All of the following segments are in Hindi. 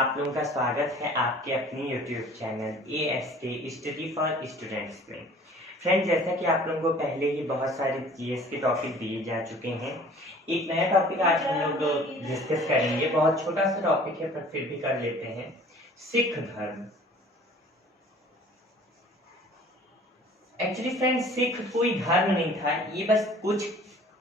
आप लोगों का स्वागत है आपके अपने YouTube channel ASK study for students में। फ्रेंड्स, जैसा कि आप लोगों को पहले ही बहुत सारे जीएस के टॉपिक दिए जा चुके हैं, एक नया टॉपिक आज हम लोग डिस्कस करेंगे। बहुत छोटा सा टॉपिक है पर फिर भी कर लेते हैं। सिख धर्म। एक्चुअली फ्रेंड्स, सिख कोई धर्म नहीं था, ये बस कुछ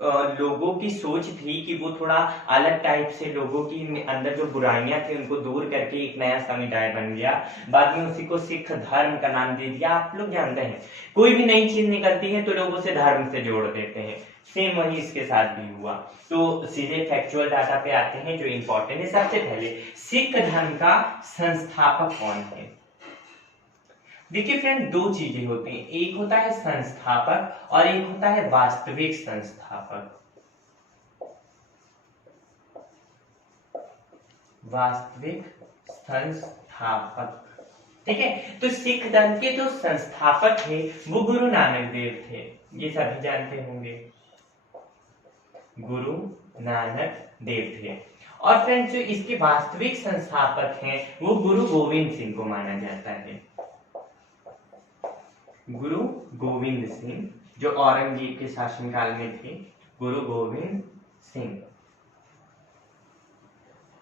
लोगों की सोच थी कि वो थोड़ा अलग टाइप से लोगों की अंदर जो बुराइयां थी उनको दूर करके एक नया समुदाय बन गया। बाद में उसी को सिख धर्म का नाम दे दिया। आप लोग जानते हैं कोई भी नई चीज निकलती है तो लोग उसे धर्म से जोड़ देते हैं। सेम वही इसके साथ भी हुआ। तो सीधे फैक्चुअल डाटा पे आते हैं जो इंपॉर्टेंट है। सबसे पहले सिख धर्म का संस्थापक कौन है? देखिए फ्रेंड, दो चीजें होती हैं, एक होता है संस्थापक और एक होता है वास्तविक संस्थापक। वास्तविक संस्थापक, ठीक है। तो सिख धर्म के जो संस्थापक थे वो गुरु नानक देव थे, ये सभी जानते होंगे। गुरु नानक देव थे। और फ्रेंड्स, जो इसके वास्तविक संस्थापक हैं वो गुरु गोविंद सिंह को माना जाता है। गुरु गोविंद सिंह, जो औरंगजेब के शासनकाल में थे, गुरु गोविंद सिंह,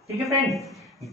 ठीक है फ्रेंड।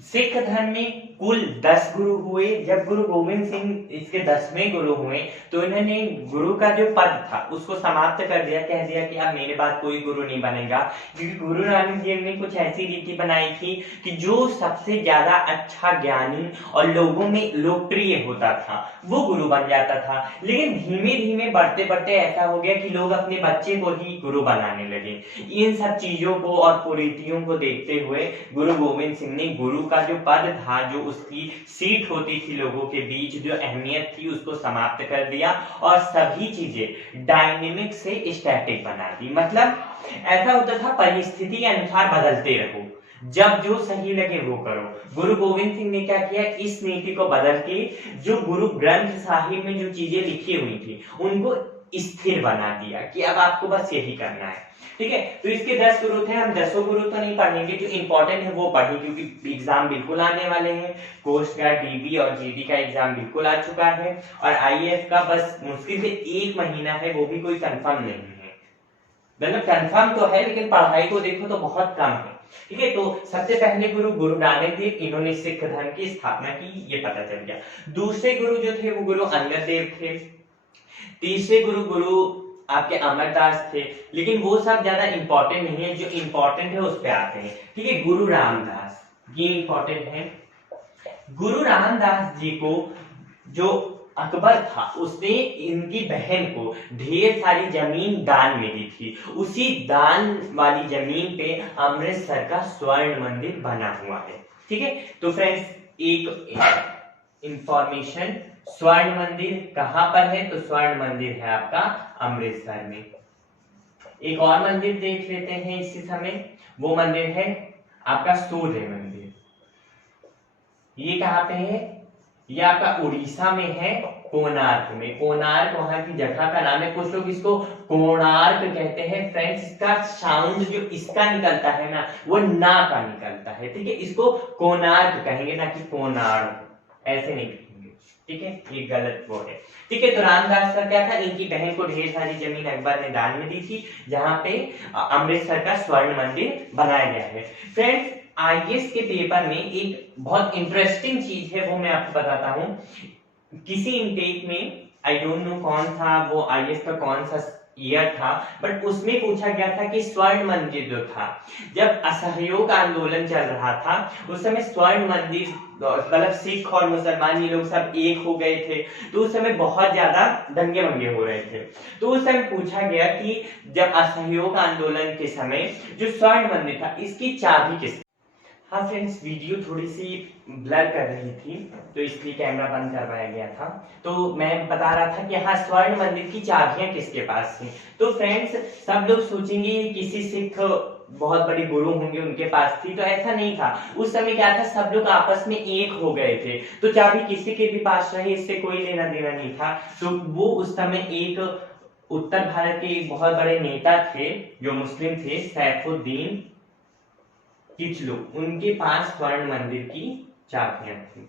सिख धर्म में कुल 10 गुरु हुए। जब गुरु गोविंद सिंह इसके 10वें गुरु हुए तो इन्होंने गुरु का जो पद था उसको समाप्त कर दिया, कह दिया कि अब मेरे बाद कोई गुरु नहीं बनेगा, क्योंकि गुरु नानक देव ने कुछ ऐसी रीति बनाई थी कि जो सबसे ज्यादा अच्छा ज्ञानी और लोगों में लोकप्रिय होता था वो गुरु बन जाता था। लेकिन धीमे धीमे बढ़ते बढ़ते ऐसा हो गया कि लोग अपने बच्चे को ही गुरु बनाने लगे। इन सब चीजों को और कुरीतियों को देखते हुए गुरु गोविंद सिंह ने गुरु का जो पद था, जो उसकी सीट होती थी लोगों के बीच, जो अहमियत थी, उसको समाप्त कर दिया और सभी चीजें डायनेमिक से स्टैटिक बना दी। मतलब ऐसा होता था परिस्थिति के अनुसार बदलते रहो, जब जो सही लगे वो करो। गुरु गोविंद सिंह ने क्या किया, इस नीति को बदल के जो गुरु ग्रंथ साहिब में जो चीजें लिखी हुई थी उनको स्थिर बना दिया कि अब आपको बस यही करना है, ठीक है। तो इसके 10 गुरु थे। हम 10 गुरु तो नहीं पढ़ेंगे, जो इंपॉर्टेंट है वो पढ़ें, क्योंकि एग्जाम बिल्कुल आने वाले हैं। कोस्ट गार्ड, डीबी और जीडी का एग्जाम बिल्कुल आ चुका है और आईएएफ का बस मुश्किल से 1 महीना है, वो भी कोई कंफर्म नहीं है। मतलब कंफर्म तो है लेकिन पढ़ाई को देखो तो बहुत कम है, ठीक है। तो सबसे पहले गुरु नानक देव, इन्होंने सिख धर्म की स्थापना की, ये पता चल गया। दूसरे गुरु जो थे वो गुरु अंगद देव थे। तीसरे गुरु आपके अमरदास थे, लेकिन वो सब ज्यादा इंपॉर्टेंट नहीं है। जो इंपॉर्टेंट है उस पे आते हैं, ठीक है। गुरु रामदास, ये इंपॉर्टेंट है। गुरु रामदास जी को जो अकबर था उसने इनकी बहन को ढेर सारी जमीन दान में दी थी। उसी दान वाली जमीन पे अमृतसर का स्वर्ण मंदिर बना हुआ है, ठीक है। तो फ्रेंड्स, एक इंफॉर्मेशन, स्वर्ण मंदिर कहां पर है? तो स्वर्ण मंदिर है आपका अमृतसर में। एक और मंदिर देख लेते हैं इसी समय, वो मंदिर है आपका सूर्य मंदिर। ये कहां पे है? ये आपका उड़ीसा में है, कोणार्क में। कोणार्क वहां की जगह का नाम है। कुछ लोग इसको कोणार्क कहते हैं। फ्रेंड्स, इसका साउंड जो इसका निकलता है ना, वो ना का निकलता है, ठीक है। इसको कोणार्क कहेंगे ना कि कोणार्क, ऐसे नहीं कहेंगे, ठीक है। ये गलत वो है, ठीक है। तो रामदास का क्या था, इनकी बहन को ढेर सारी जमीन अकबर ने दान में दी थी, जहां पे अमृतसर का स्वर्ण मंदिर बनाया गया है। फ्रेंड्स, आईएएस के पेपर में एक बहुत इंटरेस्टिंग चीज है, वो मैं आपको बताता हूं। किसी इनटेक में, आई डोंट नो कौन था वो, आईएएस का कौन सा ईयर था, बट उसमें पूछा गया था कि स्वर्ण मंदिर जो था, जब असहयोग आंदोलन चल रहा था उस समय स्वर्ण मंदिर, मतलब सिख और मुसलमान ये लोग सब एक हो गए थे, तो उस समय बहुत ज्यादा दंगे वंगे हो रहे थे। तो उस समय पूछा गया कि जब असहयोग आंदोलन के समय जो स्वर्ण मंदिर था, इसकी चाबी किस? हाँ फ्रेंड्स, वीडियो थोड़ी सी ब्लर कर रही थी तो इसलिए कैमरा बंद करवाया गया था। तो मैं बता रहा था कि हाँ, स्वर्ण मंदिर की चाबियां किसके पास थी। तो फ्रेंड्स, सब लोग सोचेंगे किसी सिख बहुत बड़े गुरु होंगे उनके पास थी, तो ऐसा नहीं था। उस समय क्या था, सब लोग आपस में एक हो गए थे, तो चाबी किसी के भी पास रहे इससे कोई लेना देना नहीं था। तो वो उस समय एक उत्तर भारत के एक बहुत बड़े नेता थे जो मुस्लिम थे, सैफुद्दीन किचलू, उनके पास स्वर्ण मंदिर की चाबियां थी।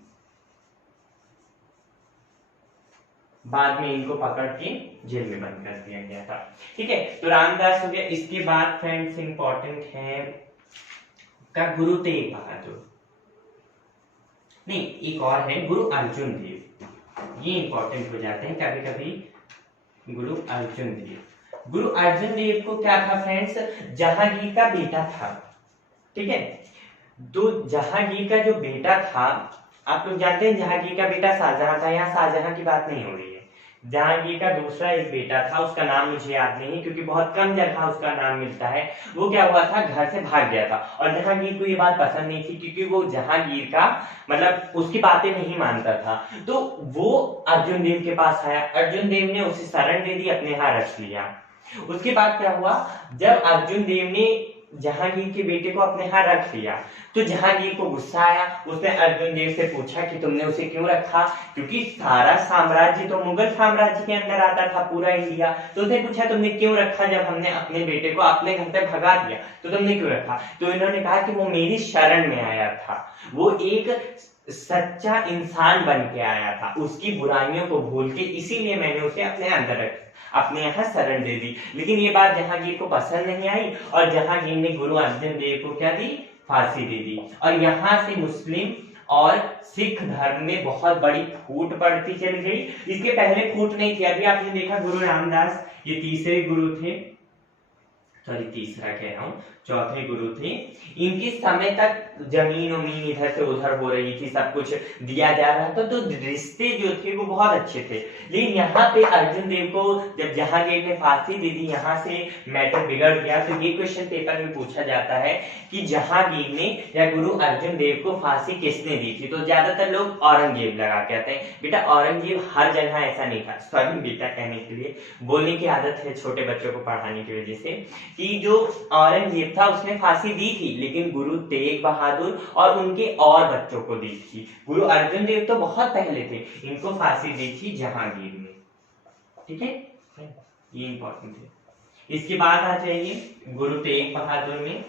बाद में इनको पकड़ के जेल में बंद कर दिया गया था। ठीक है, तो रामदास हो गया। इसके बाद फ्रेंड्स इंपॉर्टेंट है का गुरु तेग बहादुर, नहीं एक और है गुरु अर्जुन देव। ये इंपॉर्टेंट हो जाते हैं कभी कभी। गुरु अर्जुन देव, गुरु अर्जुन देव को क्या था फ्रेंड्स, जहांगीर का बेटा था। ठीक है, तो जहांगीर का जो बेटा था, आप लोग जानते हैं जहांगीर का बेटा शाहजहां था। यहाँ शाहजहां की बात नहीं हो रही है। जहांगीर का दूसरा एक बेटा था, उसका नाम मुझे याद नहीं है क्योंकि बहुत कम जगह उसका नाम मिलता है। वो क्या हुआ था, घर से भाग गया था और जहांगीर को ये बात पसंद नहीं थी क्योंकि वो जहांगीर का मतलब उसकी बातें नहीं मानता था। तो वो अर्जुन देव के पास आया, अर्जुन देव ने उसे शरण दे दी, अपने यहाँ रख लिया। उसके बाद क्या हुआ, जब अर्जुन देव ने जहांगीर के बेटे को अपने यहाँ रख लिया तो जहांगीर को गुस्सा आया। उसने अर्जुन देव से पूछा कि तुमने उसे क्यों रखा, क्योंकि सारा साम्राज्य तो मुगल साम्राज्य के अंदर आता था, पूरा इंडिया। तो उसने पूछा तुमने क्यों रखा, जब हमने अपने बेटे को अपने घर से भगा दिया तो तुमने क्यों रखा। तो इन्होंने कहा कि वो मेरी शरण में आया था, वो एक सच्चा इंसान बन के आया था, उसकी बुराइयों को भूल के, इसीलिए मैंने उसे अपने अंदर रखा, अपने यहाँ शरण दे दी। लेकिन ये बात जहांगीर को पसंद नहीं आई और जहांगीर ने गुरु अर्जुन देव को क्या दी, फांसी दे दी। और यहाँ से मुस्लिम और सिख धर्म में बहुत बड़ी फूट पड़ती चली गई। इसके पहले फूट नहीं थी। अभी आपने देखा गुरु रामदास ये तीसरे गुरु थे, सॉरी तीसरा कह रहा हूँ, चौथे गुरु थे। इनके समय तक जमीन उमीन इधर से उधर हो रही थी, सब कुछ दिया जा रहा था, तो रिश्ते जो थे वो बहुत अच्छे थे। लेकिन यहाँ पे अर्जुन देव को जब जहांगीर ने फांसी दे दी, यहाँ से मैटर बिगड़ गया। तो ये क्वेश्चन पेपर में पूछा जाता है कि जहांगीर ने या गुरु अर्जुन देव को फांसी किसने दी थी। तो ज्यादातर लोग औरंगजेब लगा के आते हैं। बेटा औरंगजेब हर जगह ऐसा नहीं था, सॉरी बेटा कहने के लिए, बोलने की आदत है छोटे बच्चों को पढ़ाने की वजह से, कि जो औरंगजेब था उसने फांसी दी थी, लेकिन गुरु तेग बहादुर और उनके और बच्चों को दी थी। गुरु अर्जुन देव तो बहुत पहले थे, इनको फांसी दी थी जहांगीर ने। ठीक है, ये इंपॉर्टेंट है। इसके बाद आ जाइए गुरु तेग बहादुर में।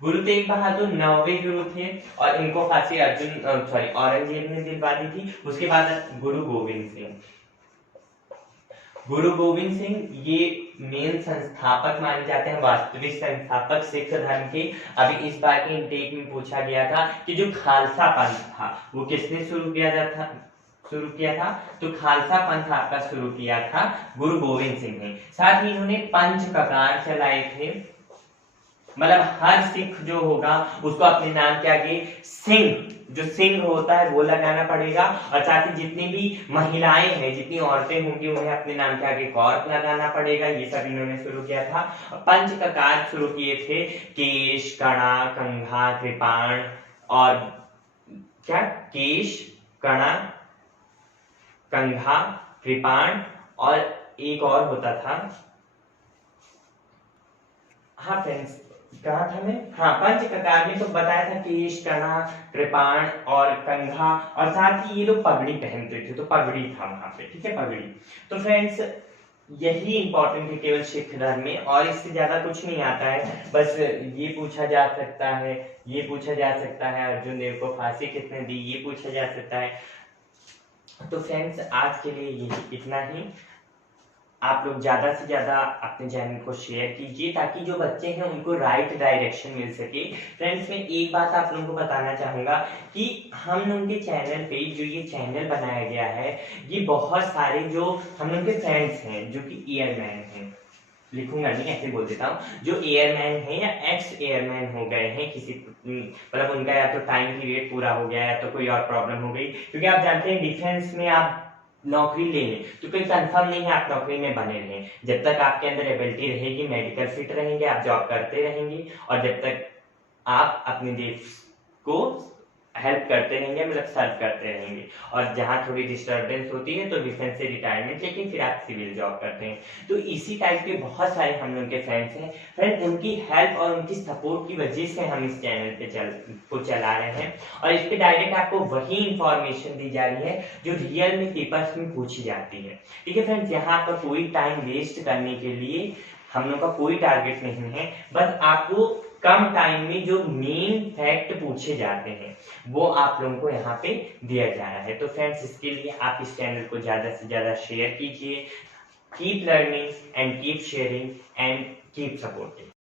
गुरु तेग बहादुर 9वें गुरु थे और इनको फांसी औरंगजेब ने दिलवा दी थी। उसके बाद गुरु गोविंद सिंह, गुरु गोविंद सिंह ये मेन संस्थापक माने जाते हैं, वास्तविक संस्थापक सिख धर्म के। अभी इस बार के इंटेक में पूछा गया था कि जो खालसा पंथ था वो किसने शुरू किया था, तो खालसा पंथ आपका शुरू किया था गुरु गोविंद सिंह ने। साथ ही इन्होंने पंच ककार चलाए थे, मतलब हर सिख जो होगा उसको अपने नाम के आगे सिंह, जो सिंह होता है वो लगाना पड़ेगा। और साथ ही जितनी भी महिलाएं हैं, जितनी औरतें होंगी, उन्हें अपने नाम के आगे कौर लगाना पड़ेगा। ये सब इन्होंने शुरू किया था। पंच ककार शुरू किए थे, केश, कणा, कंघा, कृपाण और क्या, केश, कणा, कंघा, कृपाण और एक और होता था, हाँ फ्रेंड्स कहा था मैं, हाँ पंच ककार में तो बताया था केश, कणा, कृपाण और कंघा, और साथ ही ये लोग पगड़ी पहनते थे, तो पगड़ी था वहां पे। ठीक है, पगड़ी। तो फ्रेंड्स यही इंपॉर्टेंट है केवल सिख धर्म में, और इससे ज्यादा कुछ नहीं आता है। बस ये पूछा जा सकता है, ये पूछा जा सकता है अर्जुन देव को फांसी किसने दी, ये पूछा जा सकता है। तो फ्रेंड्स आज के लिए यही इतना ही। आप लोग ज्यादा से ज्यादा अपने चैनल को शेयर कीजिए ताकि जो बच्चे हैं उनको राइट डायरेक्शन मिल सके। फ्रेंड्स मैं एक बात आप लोगों को बताना चाहूंगा कि हम लोगों के चैनल पे जो ये चैनल बनाया गया है, ये बहुत सारे जो हम लोग के फ्रेंड्स हैं जो कि एयरमैन हैं, लिखूंगा नहीं ऐसे बोल देता हूँ, जो एयरमैन है या एक्स एयरमैन हो गए हैं, किसी मतलब उनका या तो टाइम पीरियड पूरा हो गया या तो कोई और प्रॉब्लम हो गई। क्योंकि आप जानते हैं डिफेंस में आप नौकरी ले लें तो कोई कंफर्म नहीं है आप नौकरी में बने रहें। जब तक आपके अंदर एबिलिटी रहेगी, मेडिकल फिट रहेंगे, आप जॉब करते रहेंगे, और जब तक आप अपने देश को हेल्प करते रहेंगे, मतलब सर्व करते रहेंगे। और जहां थोड़ी डिस्टर्बेंस होती है तो डिफेंस से रिटायरमेंट लेकिन फिर आप सिविल जॉब करते हैं। तो इसी टाइप के बहुत सारे हम लोग के फ्रेंड्स हैं। फ्रेंड उनकी हेल्प और उनकी सपोर्ट की वजह से हम इस चैनल पे चला रहे हैं, और इस पे डायरेक्ट आपको वही इंफॉर्मेशन दी जा रही है जो रियल में पेपर्स में पूछी जाती है। ठीक है फ्रेंड्स, यहाँ पर कोई टाइम वेस्ट करने के लिए हम लोग का कोई टारगेट नहीं है, बस आपको कम टाइम में जो मेन फैक्ट पूछे जाते हैं वो आप लोगों को यहाँ पे दिया जा रहा है। तो फ्रेंड्स इसके लिए आप इस चैनल को ज्यादा से ज्यादा शेयर कीजिए। Keep learning and keep sharing and keep supporting.